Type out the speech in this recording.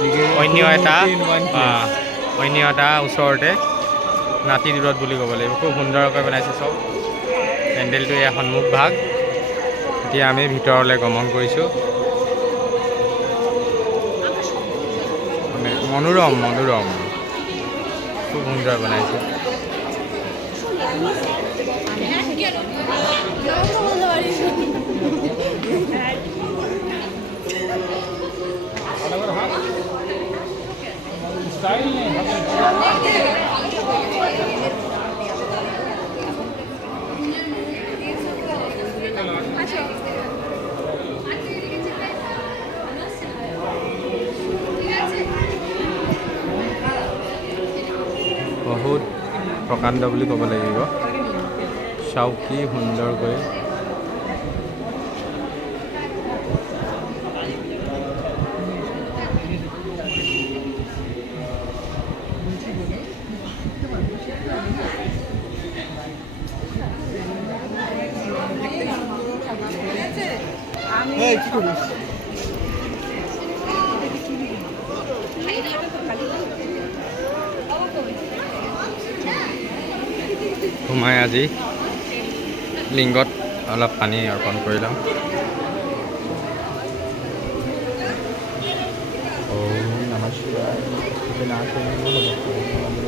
অন্য এটা ওচৰতে নাতি দূৰত বুলি ক'ব লাগিব। খুব সুন্দৰকৈ বনাইছে চব। পেণ্ডেলটো এয়া সন্মুখ ভাগ। এতিয়া আমি ভিতৰলৈ গমন কৰিছোঁ। মনোৰম মনোৰম, খুব সুন্দৰ বনাইছে। বহুত প্ৰকাণ্ড বুলি ক'ব লাগিব। চাওক কি সুন্দৰকৈ সোমাই আজি লিংগত অলপ পানী অৰ্পণ কৰি লওঁ। ওম নমঃ শিৱায়।